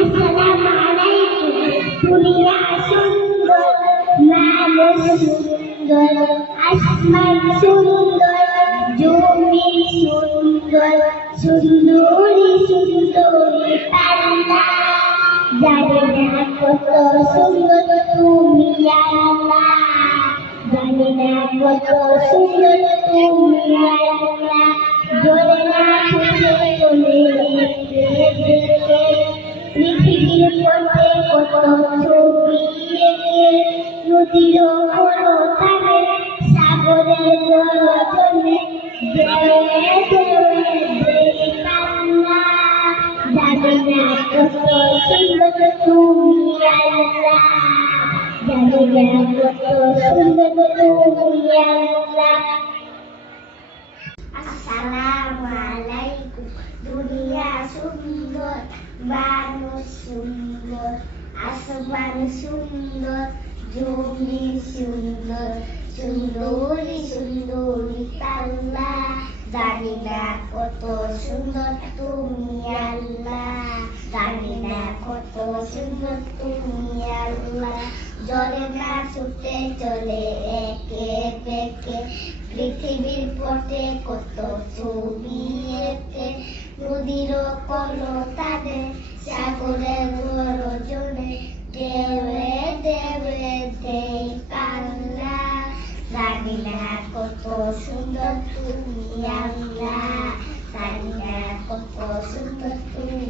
আসসালামু আলাইকুম। দুনিয়া সুন্দর, মানুষ সুন্দর, আসমান সুন্দর, জমি সুন্দর, সুন্দরী সুন্দরী পাল্লা। জানি না কত সুন্দর তুমি আল্লাহ, জানি না কত সুন্দর তুমি আল্লাহ। জোরে না ছুটে চলে দেখে পৃথিবীর পথে কত ছবি এঁকে, নদীর কোনো তারে সাগরের জলে পাল্লা। জানি না কত সুন্দর তুমি আল্লাহ, জানি না কত সুন্দর তুমি আল্লাহ। আসসালামু আলাইকুম। দুনিয়া সুন্দর, মানুষ সুন্দর, আসমান সুন্দর, জমি সুন্দর, সুন্দরী সুন্দরী পাল্লা। জানি না কত সুন্দর তুমি আল্লাহ, জানি না কত সুন্দর তুমি আল্লাহ। জলে না ছুটে চলে একে বেঁকে, পৃথিবীর পথে কত ছবি এঁকে, নদীর কোনো তারে সাগরের গর্জনে দেবে দেবে দেই পাল্লা। জানি না কত সুন্দর তুমি আল্লাহ, জানি না কত সুন্দর তুমি